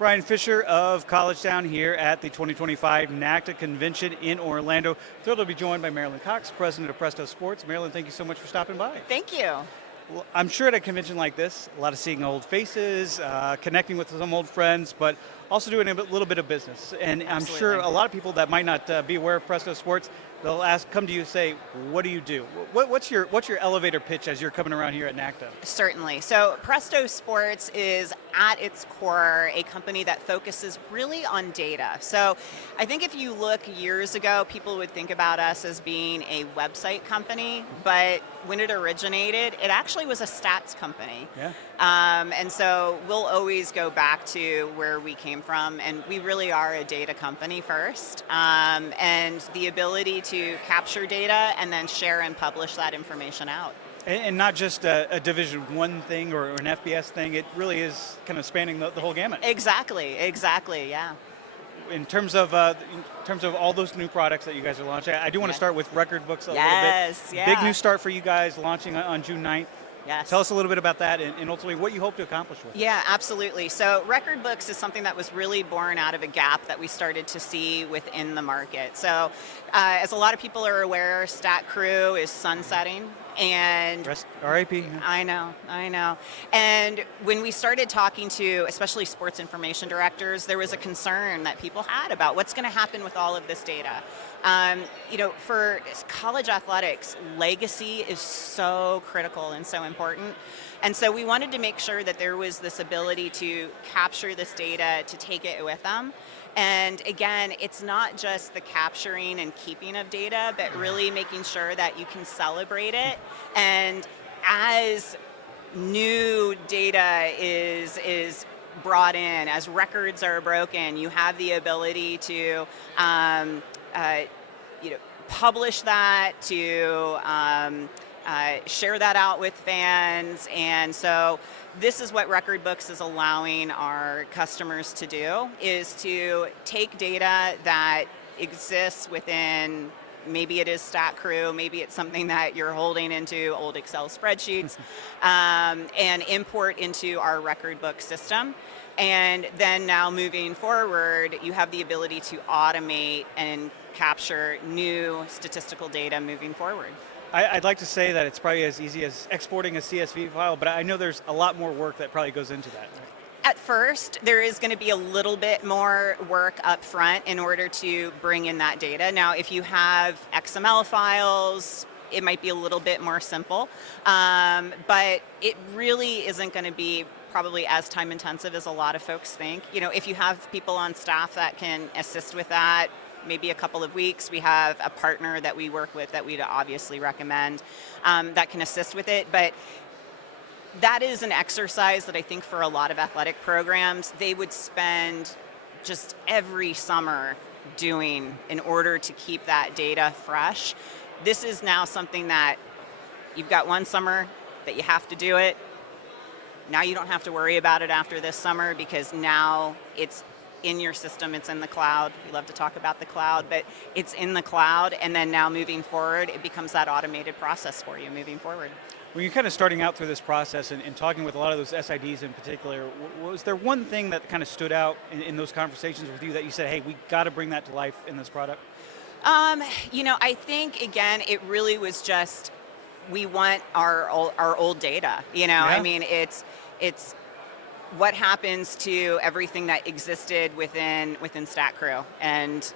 Bryan Fisher of Collegiate here at the 2025 NACTA convention in Orlando. Thrilled to be joined by Marilyn Cox, president of PrestoSports. Marilyn, thank you so much for stopping by. Thank you. Well, I'm sure at a convention like this, a lot of seeing old faces, connecting with some old friends, but also doing a little bit of business. And Absolutely. I'm sure a lot of people that might not be aware of PrestoSports, they'll come to you and say, what do you do? What's your elevator pitch as you're coming around here at NACTA? Certainly. So PrestoSports is at its core a company that focuses really on data. So I think if you look years ago, people would think about us as being a website company, but when it originated, it actually was a stats company. Yeah. And so we'll always go back to where we came from, and we really are a data company first. And the ability to capture data and then share and publish that information out. And not just a Division I thing or an FBS thing, it really is kind of spanning the whole gamut. Exactly, yeah. In terms of all those new products that you guys are launching, I do want to start with record books a little bit. Yes, yeah. Big new start for you guys launching on June 9th. Yes. Tell us a little bit about that and ultimately what you hope to accomplish with it. Yeah, absolutely. So record books is something that was really born out of a gap that we started to see within the market. So as a lot of people are aware, Stat Crew is sunsetting. And RIP. I know. And when we started talking to, especially sports information directors, there was a concern that people had about what's going to happen with all of this data. For college athletics, legacy is so critical and so important. And so we wanted to make sure that there was this ability to capture this data, to take it with them. And again, it's not just the capturing and keeping of data, but really making sure that you can celebrate it. And as new data is brought in, as records are broken, you have the ability to publish that, to share that out with fans. And so this is what record books is allowing our customers to do, is to take data that exists within, maybe it is Stat Crew, maybe it's something that you're holding into old Excel spreadsheets, and import into our record book system. And then now moving forward, you have the ability to automate and capture new statistical data moving forward. I'd like to say that it's probably as easy as exporting a CSV file, but I know there's a lot more work that probably goes into that. At first, there is going to be a little bit more work up front in order to bring in that data. Now, if you have XML files, it might be a little bit more simple, but it really isn't going to be probably as time intensive as a lot of folks think. If you have people on staff that can assist with that, maybe a couple of weeks. We have a partner that we work with that we'd obviously recommend that can assist with it. But that is an exercise that I think for a lot of athletic programs, they would spend just every summer doing in order to keep that data fresh. This is now something that you've got one summer that you have to do it. Now you don't have to worry about it after this summer because now it's in your system, it's in the cloud. We love to talk about the cloud, but it's in the cloud, and then now moving forward, it becomes that automated process for you moving forward. When you're kind of starting out through this process and talking with a lot of those SIDs in particular, was there one thing that kind of stood out in those conversations with you that you said, hey, we got to bring that to life in this product? I think, again, it really was just, we want our old data. Yeah. I mean, it's what happens to everything that existed within Stat Crew, and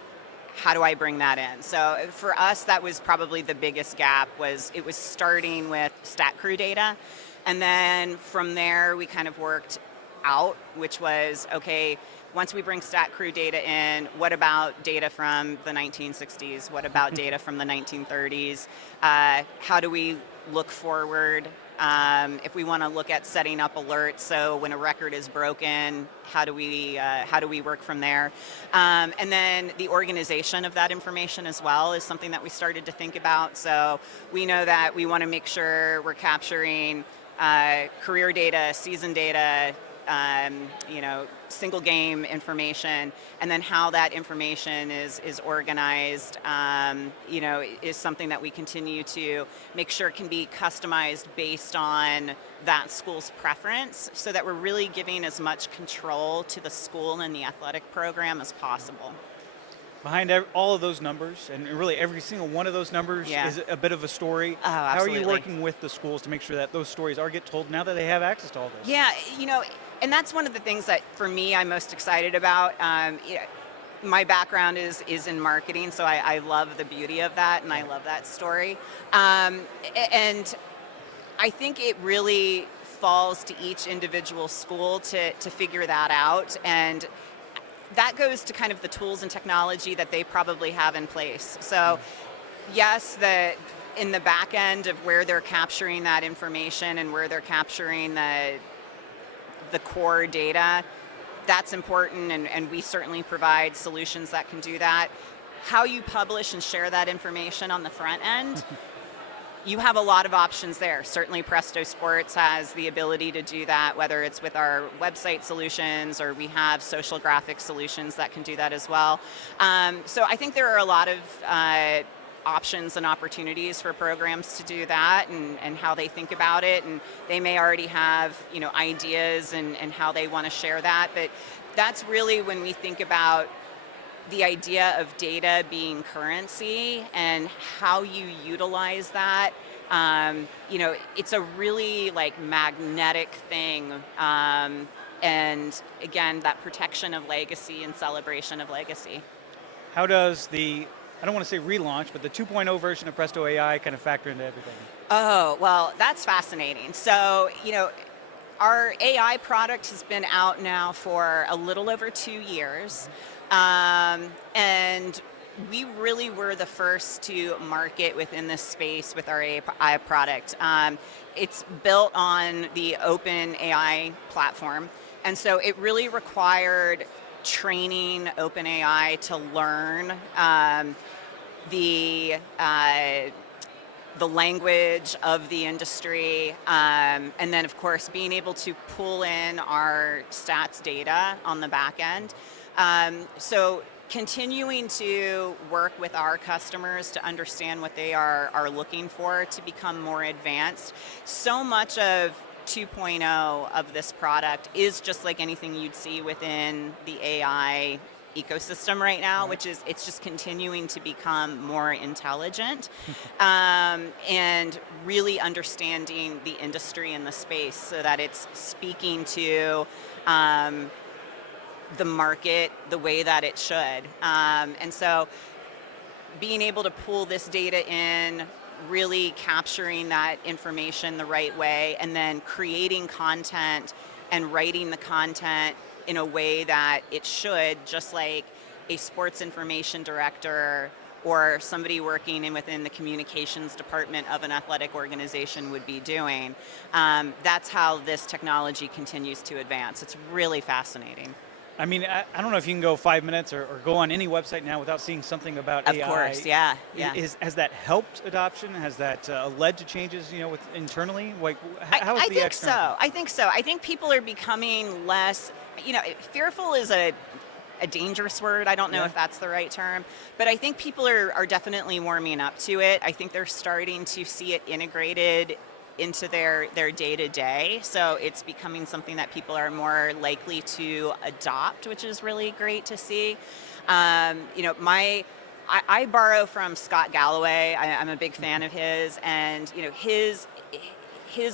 how do I bring that in? So for us, that was probably the biggest gap. It was starting with Stat Crew data, and then from there we kind of worked out, which was, okay, once we bring Stat Crew data in, what about data from the 1960s? What about data from the 1930s? How do we look forward? If we want to look at setting up alerts, so when a record is broken, how do we work from there? And then the organization of that information as well is something that we started to think about. So we know that we want to make sure we're capturing career data, season data, single game information, and then how that information is organized, is something that we continue to make sure can be customized based on that school's preference, so that we're really giving as much control to the school and the athletic program as possible. Behind all of those numbers, and really every single one of those numbers is a bit of a story. Oh, How are absolutely. you working with the schools to make sure that those stories are get told now that they have access to all this? Yeah, and that's one of the things that for me I'm most excited about. My background is in marketing, so I love the beauty of that, and I love that story. And I think it really falls to each individual school to figure that out, and that goes to kind of the tools and technology that they probably have in place. So yes, in the back end of where they're capturing that information and where they're capturing the core data, that's important, and we certainly provide solutions that can do that. How you publish and share that information on the front end, you have a lot of options there. Certainly PrestoSports has the ability to do that, whether it's with our website solutions, or we have social graphic solutions that can do that as well. So I think there are a lot of options and opportunities for programs to do that, and how they think about it, and they may already have ideas and how they want to share that, but that's really when we think about the idea of data being currency and how you utilize that. It's a really magnetic thing, and again, that protection of legacy and celebration of legacy. How does I don't want to say relaunch, but the 2.0 version of Presto AI kind of factor into everything? Oh, well, that's fascinating. So, our AI product has been out now for a little over 2 years. And we really were the first to market within this space with our AI product. It's built on the open AI platform. And so it really required training OpenAI to learn the language of the industry, and then of course being able to pull in our stats data on the back end. So continuing to work with our customers to understand what they are looking for to become more advanced. So much of 2.0 of this product is just like anything you'd see within the AI ecosystem right now, which is it's just continuing to become more intelligent, and really understanding the industry and the space so that it's speaking to the market the way that it should. And so being able to pull this data in, really capturing that information the right way, and then creating content and writing the content in a way that it should, just like a sports information director or somebody working within the communications department of an athletic organization would be doing. That's how this technology continues to advance. It's really fascinating. I mean, I don't know if you can go 5 minutes or go on any website now without seeing something about AI. Of course, yeah. Has that helped adoption? Has that led to changes, internally? How is I the think external? so. I think so. I think people are becoming less, fearful is a dangerous word. I don't know if that's the right term, but I think people are definitely warming up to it. I think they're starting to see it integrated into their day-to-day, so it's becoming something that people are more likely to adopt, which is really great to see. I borrow from Scott Galloway. I'm a big fan of his, and his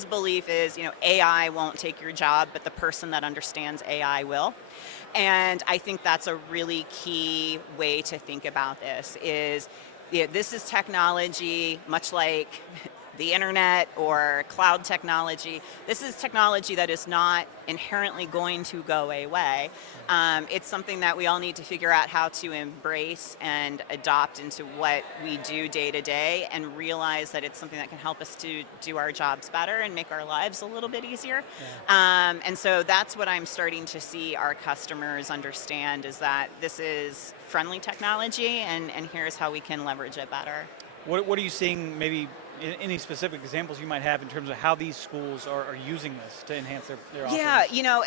belief is AI won't take your job, but the person that understands AI will. And I think that's a really key way to think about this. This is technology, much like the internet or cloud technology. This is technology that is not inherently going to go away. It's something that we all need to figure out how to embrace and adopt into what we do day to day, and realize that it's something that can help us to do our jobs better and make our lives a little bit easier. And so that's what I'm starting to see our customers understand, is that this is friendly technology, and here's how we can leverage it better. What are you seeing, maybe any specific examples you might have in terms of how these schools are using this to enhance their offerings? Yeah,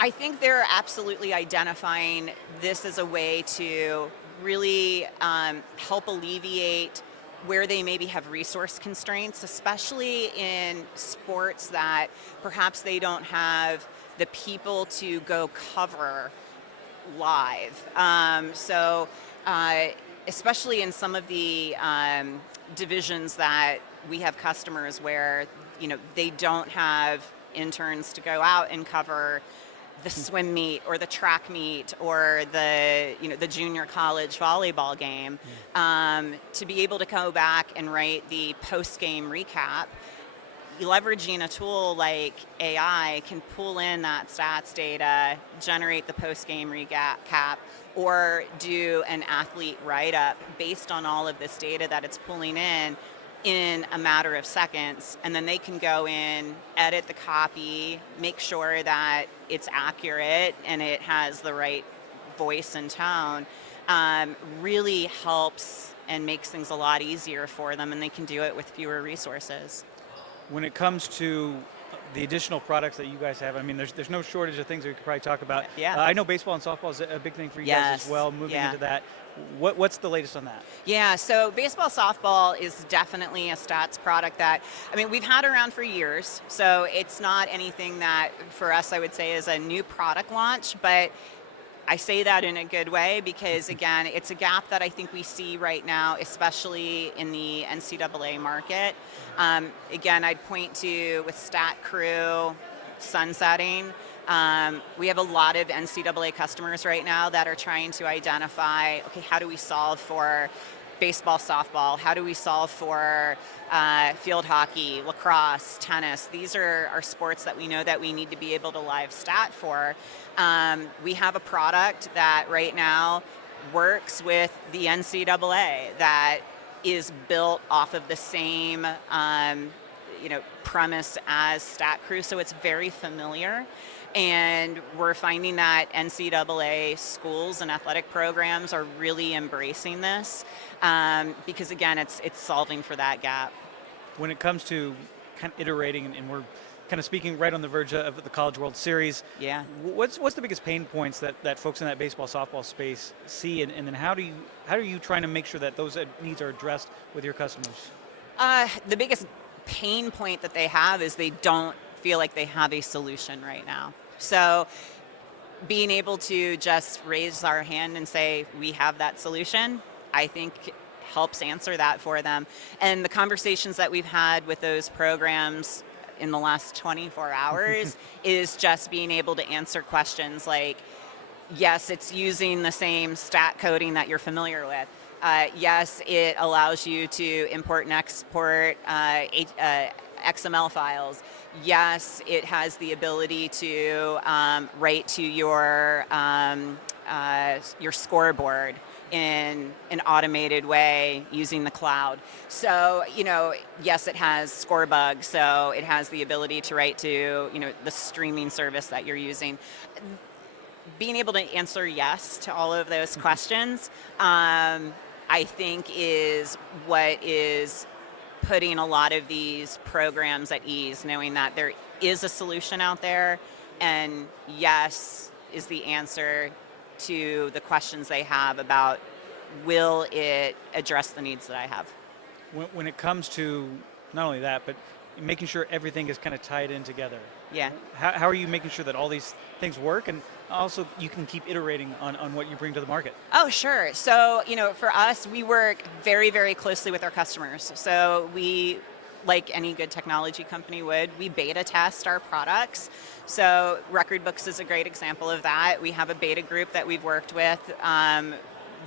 I think they're absolutely identifying this as a way to really help alleviate where they maybe have resource constraints, especially in sports that perhaps they don't have the people to go cover live. Especially in some of the divisions that we have customers where, they don't have interns to go out and cover the swim meet or the track meet or the junior college volleyball game, to be able to go back and write the post-game recap. Leveraging a tool like AI can pull in that stats data, generate the post-game recap, or do an athlete write-up based on all of this data that it's pulling in a matter of seconds, and then they can go in, edit the copy, make sure that it's accurate and it has the right voice and tone. Really helps and makes things a lot easier for them, and they can do it with fewer resources. When it comes to the additional products that you guys have, I mean, there's no shortage of things that we could probably talk about. Yeah. I know baseball and softball is a big thing for you guys as well, moving into that. What's the latest on that? Yeah, so baseball, softball is definitely a stats product that, we've had around for years, so it's not anything that for us I would say is a new product launch, but I say that in a good way because, again, it's a gap that I think we see right now, especially in the NCAA market. Again, I'd point to with Stat Crew sunsetting. We have a lot of NCAA customers right now that are trying to identify, okay, how do we solve for baseball, softball? How do we solve for field hockey, lacrosse, tennis? These are sports that we know that we need to be able to live stat for. We have a product that right now works with the NCAA that is built off of the same premise as Stat Crew, so it's very familiar. And we're finding that NCAA schools and athletic programs are really embracing this because, again, it's solving for that gap. When it comes to kind of iterating, and we're kind of speaking right on the verge of the College World Series, what's the biggest pain points that folks in that baseball, softball space see, and then how are you trying to make sure that those needs are addressed with your customers? The biggest pain point that they have is they don't feel like they have a solution right now. So being able to just raise our hand and say, we have that solution, I think helps answer that for them. And the conversations that we've had with those programs in the last 24 hours is just being able to answer questions like, yes, it's using the same stat coding that you're familiar with. Yes, it allows you to import and export XML files. Yes, it has the ability to write to your scoreboard in an automated way using the cloud. So, yes, it has Scorebug, so it has the ability to write to, the streaming service that you're using. Being able to answer yes to all of those questions, I think is what is putting a lot of these programs at ease, knowing that there is a solution out there, and yes is the answer to the questions they have about will it address the needs that I have. When it comes to not only that, but making sure everything is kind of tied in together. Yeah. How are you making sure that all these things work, and also you can keep iterating on what you bring to the market? Oh, sure. So, for us, we work very, very closely with our customers. So we, like any good technology company would, we beta test our products. So Record Books is a great example of that. We have a beta group that we've worked with.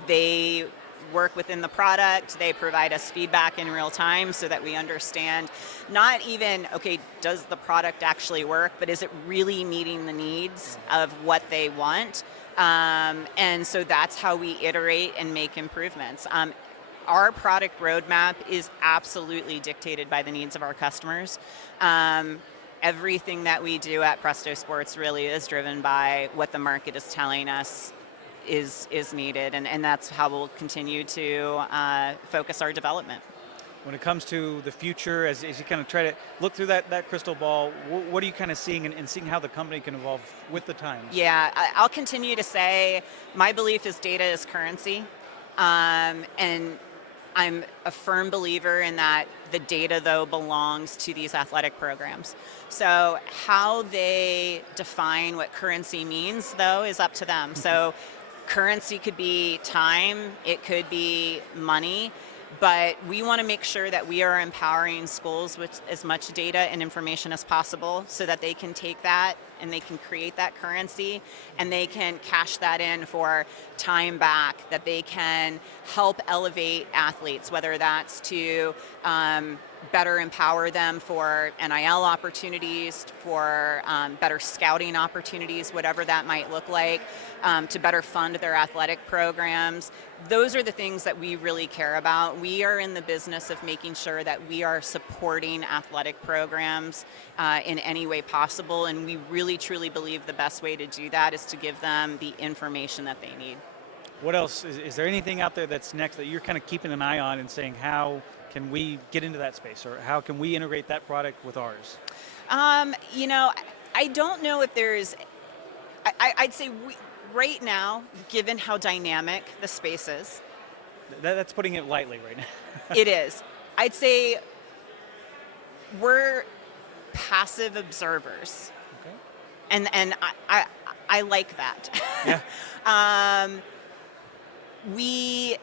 They work within the product. They provide us feedback in real time so that we understand not even, okay, does the product actually work, but is it really meeting the needs of what they want? And so that's how we iterate and make improvements. Our product roadmap is absolutely dictated by the needs of our customers. Everything that we do at PrestoSports really is driven by what the market is telling us is needed, and that's how we'll continue to focus our development. when it comes to the future, as you kind of try to look through that crystal ball, what are you kind of seeing and seeing how the company can evolve with the times? Yeah, I'll continue to say my belief is data is currency. And I'm a firm believer in that the data, though, belongs to these athletic programs. So how they define what currency means, though, is up to them. So currency could be time, it could be money, but we want to make sure that we are empowering schools with as much data and information as possible so that they can take that and they can create that currency and they can cash that in for time back, that they can help elevate athletes, whether that's to better empower them for NIL opportunities, for better scouting opportunities, whatever that might look like, to better fund their athletic programs. Those are the things that we really care about. We are in the business of making sure that we are supporting athletic programs in any way possible, and we really truly believe the best way to do that is to give them the information that they need. What else? Is there anything out there that's next that you're kind of keeping an eye on and saying, how can we get into that space, or how can we integrate that product with ours? You know, I don't know if there's, I'd say right now, given how dynamic the space is. That's putting it lightly right now. It is. I'd say we're passive observers. Okay. And I like that. Yeah. We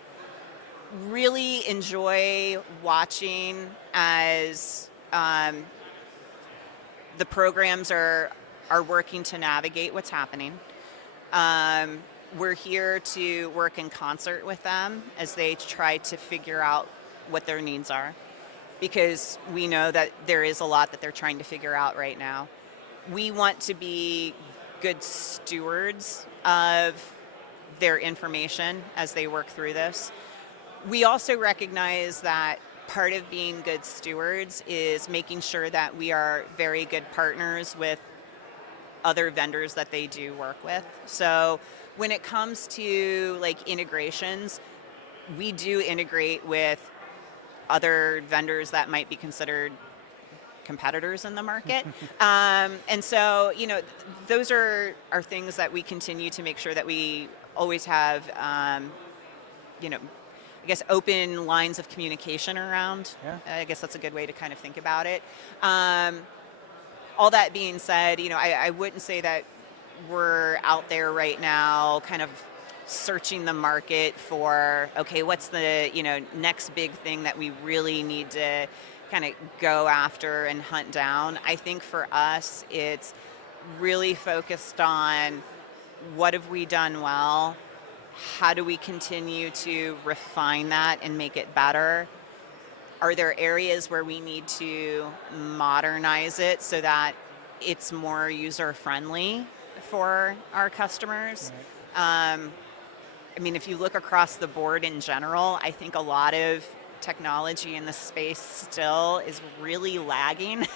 really enjoy watching as the programs are working to navigate what's happening. We're here to work in concert with them as they try to figure out what their needs are, because we know that there is a lot that they're trying to figure out right now. We want to be good stewards of their information as they work through this. We also recognize that part of being good stewards is making sure that we are very good partners with other vendors that they do work with. So when it comes to like integrations, we do integrate with other vendors that might be considered competitors in the market. And so, you know, those are things that we continue to make sure that we always have, you know, I guess open lines of communication around. Yeah. I guess that's a good way to kind of think about it. All that being said, you know, I wouldn't say that we're out there right now kind of searching the market for, okay, what's the, you know, next big thing that we really need to kind of go after and hunt down. I think for us, it's really focused on what have we done well, how do we continue to refine that and make it better? Are there areas where we need to modernize it so that it's more user-friendly for our customers? Right. I mean, if you look across the board in general, I think a lot of technology in the space still is really lagging.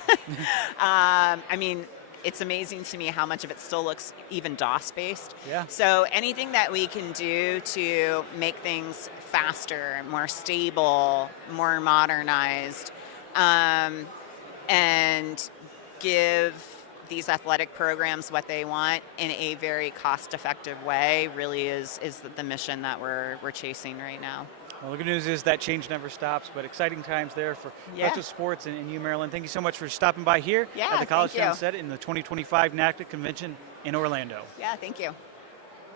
I mean, it's amazing to me how much of it still looks even DOS-based. Yeah. So anything that we can do to make things faster, more stable, more modernized, and give these athletic programs what they want in a very cost-effective way really is the mission that we're chasing right now. Well, the good news is that change never stops, but exciting times there for PrestoSports and you, Marilyn. Thank you so much for stopping by here at the College Town Set in the 2025 NACDA Convention in Orlando. Yeah, thank you.